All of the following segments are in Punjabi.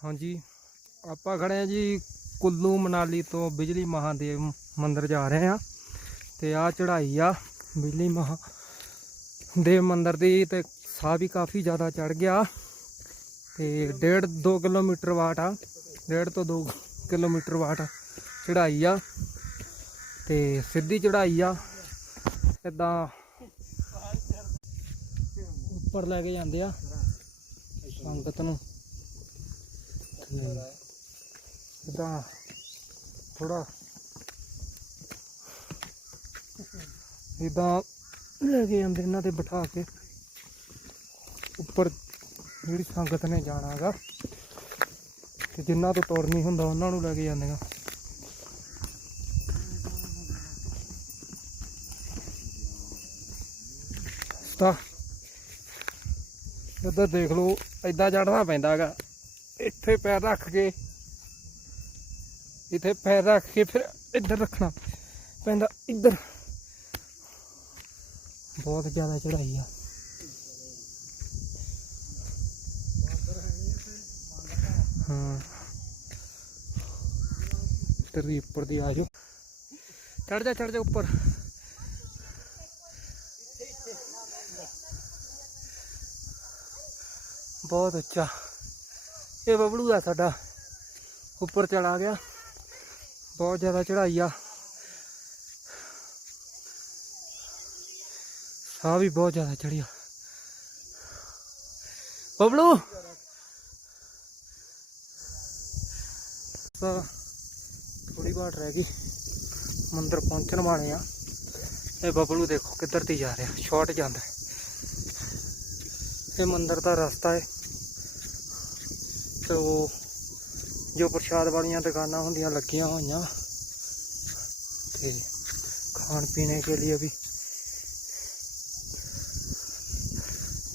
ਹਾਂਜੀ, ਆਪਾਂ ਖੜੇ ਆ ਜੀ ਕੁੱਲੂ ਮਨਾਲੀ ਤੋਂ ਬਿਜਲੀ ਮਹਾਦੇਵ ਮੰਦਿਰ ਜਾ ਰਹੇ ਆ ਤੇ ਆ ਚੜ੍ਹਾਈ ਆ ਬਿਜਲੀ ਮਹਾਦੇਵ ਮੰਦਿਰ ਦੀ ਤੇ ਸਾਹ ਵੀ ਕਾਫੀ ਜ਼ਿਆਦਾ ਚੜ ਗਿਆ ਤੇ 1.5 2 ਕਿਲੋਮੀਟਰ ਵਾਟ ਆ 1.5 ਤੋਂ 2 ਕਿਲੋਮੀਟਰ ਵਾਟ ਚੜ੍ਹਾਈ ਆ ਤੇ ਸਿੱਧੀ ਚੜ੍ਹਾਈ ਆ, ਇਦਾਂ ਉੱਪਰ ਲੈ ਕੇ ਜਾਂਦੇ ਆ ਸੰਗਤ ਨੂੰ। ਇਦਾਂ ਥੋੜਾ ਇਦਾਂ ਲੈ ਕੇ ਜਾਂਦੇ ਇਹਨਾਂ ਤੇ ਬਿਠਾ ਕੇ। ਉੱਪਰ ਜਿਹੜੀ ਸੰਗਤ ਨੇ ਜਾਣਾਗਾ ਤੇ ਜਿਨ੍ਹਾਂ ਤੋਂ ਤੁਰ ਨਹੀਂ ਹੁੰਦਾ ਉਹਨਾਂ ਨੂੰ ਲੈ ਕੇ ਜਾਂਦੇ ਆ। ਤਾਂ ਇੱਧਰ ਦੇਖ ਲਓ, ਏਦਾਂ ਚੜਨਾ ਹੈਗਾ। ਇੱਥੇ ਪੈਰ ਰੱਖ ਕੇ, ਇੱਥੇ ਪੈਰ ਰੱਖ ਕੇ ਫਿਰ ਇੱਧਰ ਰੱਖਣਾ ਪੈਂਦਾ, ਇੱਧਰ। ਬਹੁਤ ਜ਼ਿਆਦਾ ਚੜਾਈ ਆ। ਹਾਂ। ਇੱਧਰ ਉੱਪਰ ਦੀ ਆ ਜਾਓ। ਚੜ ਜਾ ਚੜ ਜਾ ਉੱਪਰ। ਬਹੁਤ ਉੱਚਾ। ਇਹ ਬਬਲੂ ਆ ਸਾਡਾ। ਉੱਪਰ ਚਲਾ ਗਿਆ। ਬਹੁਤ ਜ਼ਿਆਦਾ ਚੜਾਈ ਆ। ਸਾਹ ਵੀ ਬਹੁਤ ਜ਼ਿਆਦਾ ਚੜਿਆ ਬਬਲੂ! ਤਾਂ ਥੋੜੀ ਬਾਟ ਰਹਿ ਗਈ। ਮੰਦਰ ਪਹੁੰਚਣ ਵਾਲੇ ਆ। ਇਹ ਬਬਲੂ ਦੇਖੋ ਕਿੱਧਰ ਦੀ ਜਾ ਰਿਹਾ। ਸ਼ਾਰਟ ਜਾਂਦਾ। ਇਹ ਮੰਦਰ ਦਾ ਰਸਤਾ ਹੈ ਤੇ ਉਹ ਜੋ ਪ੍ਰਸ਼ਾਦ ਵਾਲੀਆਂ ਦੁਕਾਨਾਂ ਹੁੰਦੀਆਂ ਲੱਗੀਆਂ ਹੋਈਆਂ ਤੇ ਖਾਣ ਪੀਣੇ के लिए भी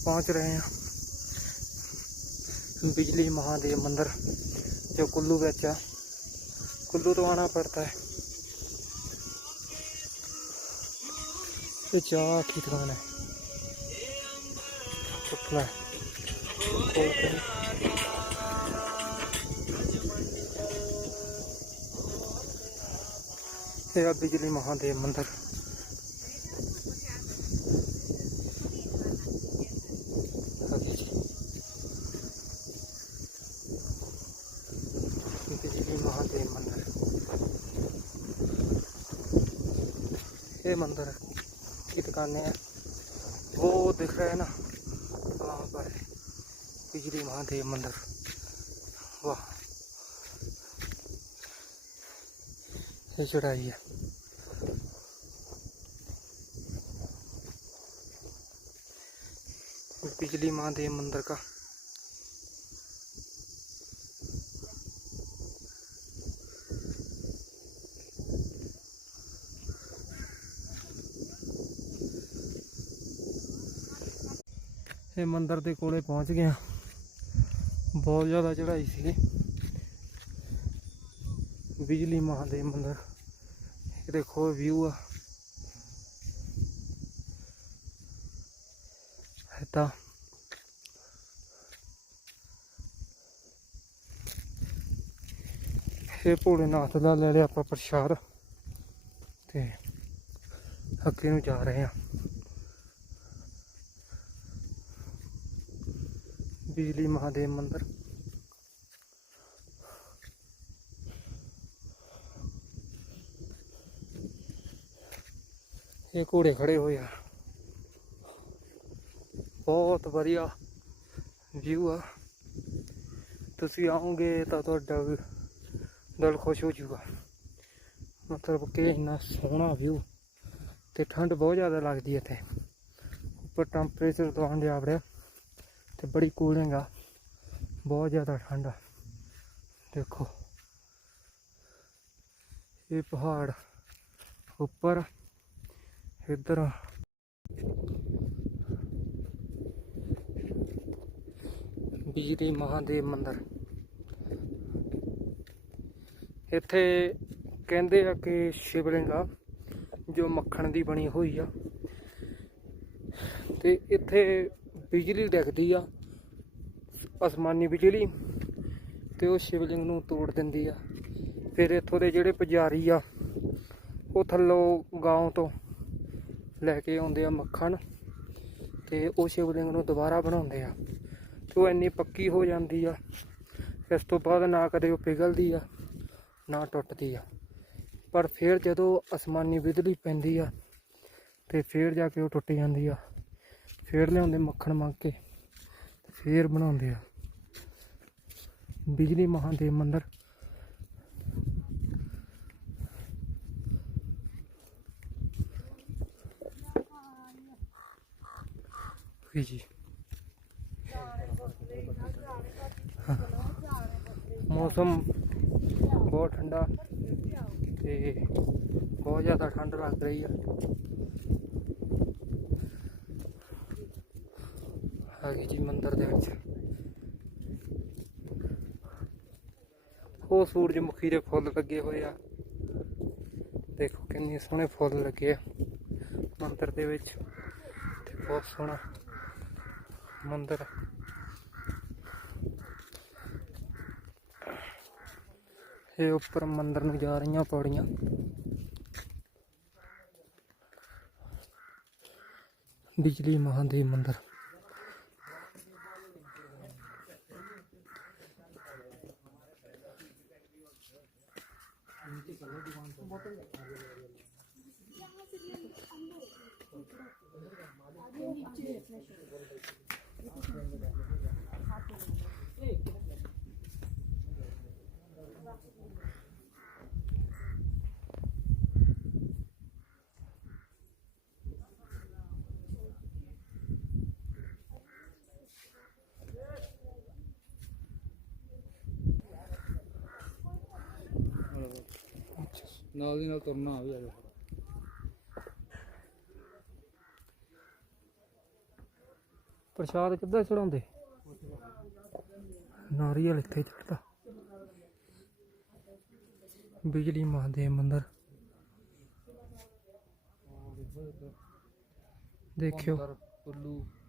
पहुंच रहे हैं बिजली महादेव मंदिर जो कुल्लू ਵਿੱਚ ਆ कुल्लू तो आना पड़ता है ये चाह की दुकान है चुपला खोल के ਇਹ ਆ ਬਿਜਲੀ ਮਹਾਦੇਵ ਮੰਦਿਰ ਹਾਂਜੀ ਜੀ ਬਿਜਲੀ ਮਹਾਦੇਵ ਮੰਦਿਰ ये मंदिर की दुकानें हैं वो दिख रहा है ना वहाँ पर है बिजली महादेव मंदिर वाह ये चढ़ाई है बिजली महादेव मंदिर का ਇਹ ਮੰਦਿਰ ਦੇ ਕੋਲੇ ਪਹੁੰਚ ਗਏ ਹਾਂ ਬਹੁਤ ਜ਼ਿਆਦਾ ਚੜ੍ਹਾਈ ਸੀਗੀ ਬਿਜਲੀ ਮਹਾਦੇਵ ਮੰਦਰ। ਇਹ ਦੇਖੋ ਵਿਊ ਆ। ਇਦਾਂ। ਇਹ ਭੋਲੇਨਾਥ ਦਾ ਲੈ ਲਿਆ ਆਪਾਂ ਪ੍ਰਸ਼ਾਦ। ਤੇ ਅੱਗੇ ਨੂੰ ਜਾ ਰਹੇ ਹਾਂ। ਬਿਜਲੀ ਮਹਾਦੇਵ ਮੰਦਿਰ। ਇਹ ਘੋੜੇ ਖੜੇ ਹੋਏ ਆ। ਬਹੁਤ ਵਧੀਆ ਵਿਊ ਆ। ਤੁਸੀਂ ਆਓਗੇ ਤਾਂ ਤੁਹਾਡਾ ਦਿਲ ਖੁਸ਼ ਹੋ ਜਾਊਗਾ। ਮਤਲਬ ਕਿ ਇੰਨਾ ਸੋਹਣਾ ਵਿਊ ਤੇ ਠੰਡ ਬਹੁਤ ਜ਼ਿਆਦਾ ਲੱਗਦੀ ਇੱਥੇ। ਉੱਪਰ ਟੈਂਪਰੇਚਰ ਤੋਂ ਆਂਦੇ ਆਵੜਿਆ ਤੇ ਬੜੀ ਕੂਲਿੰਗ ਆ। ਬਹੁਤ ਜ਼ਿਆਦਾ ਠੰਡ ਆ। ਦੇਖੋ। ਇਹ ਪਹਾੜ ਉੱਪਰ ਇੱਧਰ। ਬਿਜਲੀ ਮਹਾਦੇਵ ਮੰਦਿਰ। ਇੱਥੇ ਕਹਿੰਦੇ ਆ ਕਿ ਸ਼ਿਵਲਿੰਗ ਆ, ਜੋ ਮੱਖਣ ਦੀ ਬਣੀ ਹੋਈ ਆ। ਤੇ ਇੱਥੇ ਬਿਜਲੀ ਡਿੱਗਦੀ ਆ, ਅਸਮਾਨੀ ਬਿਜਲੀ, ਤੇ ਉਹ ਸ਼ਿਵਲਿੰਗ ਨੂੰ ਤੋੜ ਦਿੰਦੀ ਆ। ਫਿਰ ਇੱਥੋਂ ਦੇ ਜਿਹੜੇ ਪੁਜਾਰੀ ਆ, ਉਹ ਥੱਲੋਂ ਗਾਉਂ ਤੋਂ ਲੈ ਕੇ ਆਉਂਦੇ ਆ ਮੱਖਣ ਤੇ ਉਹ ਸ਼ਿਵਲਿੰਗ ਨੂੰ ਦੁਬਾਰਾ ਬਣਾਉਂਦੇ ਆ। ਤੇ ਉਹ ਇੰਨੀ ਪੱਕੀ ਹੋ ਜਾਂਦੀ ਆ, ਇਸ ਤੋਂ ਬਾਅਦ ਨਾ ਕਦੇ ਉਹ ਪਿਘਲਦੀ ਆ, ਨਾ ਟੁੱਟਦੀ ਆ। ਪਰ ਫਿਰ ਜਦੋਂ ਅਸਮਾਨੀ ਬਿਜਲੀ ਪੈਂਦੀ ਆ ਤੇ ਫਿਰ ਜਾ ਕੇ ਉਹ ਟੁੱਟ ਜਾਂਦੀ ਆ, ਫਿਰ ਲਿਆਉਂਦੇ ਮੱਖਣ ਮੰਗ ਕੇ ਫਿਰ ਬਣਾਉਂਦੇ ਆ। ਬਿਜਲੀ ਮਹਾਦੇਵ ਮੰਦਿਰ ਵੀ ਜੀ। ਮੌਸਮ ਬਹੁਤ ਠੰਡਾ ਤੇ ਬਹੁਤ ਜ਼ਿਆਦਾ ਠੰਡ ਲੱਗ ਰਹੀ ਆ। ਆ ਗਏ ਜੀ ਮੰਦਰ ਦੇ ਵਿੱਚ। ਉਹ ਸੂਰਜਮੁਖੀ ਦੇ ਫੁੱਲ ਲੱਗੇ ਹੋਏ ਆ। ਦੇਖੋ ਕਿੰਨੇ ਸੋਹਣੇ ਫੁੱਲ ਲੱਗੇ ਆ ਮੰਦਿਰ ਦੇ ਵਿੱਚ। ਤੇ ਬਹੁਤ ਸੋਹਣਾ। ਮੰਦਿਰ। ਇਹ ਉੱਪਰ ਮੰਦਿਰ ਨੂੰ ਜਾ ਰਹੀਆਂ ਪੌੜੀਆਂ। ਬਿਜਲੀ ਮਹਾਦੇਵ ਮੰਦਿਰ। ਨਾਲ ਦੀ ਨਾਲ ਤੁਰਨਾ ਆ ਵੀ ਪ੍ਰਸ਼ਾਦ ਕਿੱਦਾਂ ਚੜਾਉਂਦੇ? ਨਾਰੀਅਲ ਇੱਥੇ ਚੜਦਾ ਬਿਜਲੀ ਮਹਾਦੇਵ ਮੰਦਿਰ। ਦੇਖਿਓ।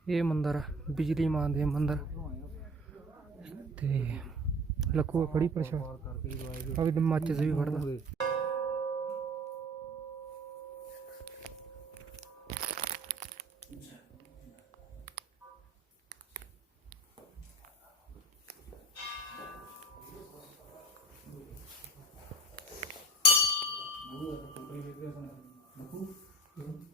ਇਹ ਮੰਦਿਰ ਬਿਜਲੀ ਮਹਾਦੇਵ ਮੰਦਿਰ। ਤੇ ਲੱਖੋ ਫੜੀ ਪ੍ਰਸ਼ਾਦ। ਆ ਵੀ ਮਾਚਿਸ ਵੀ ਫੜਦਾ। Beaucoup. Mmh.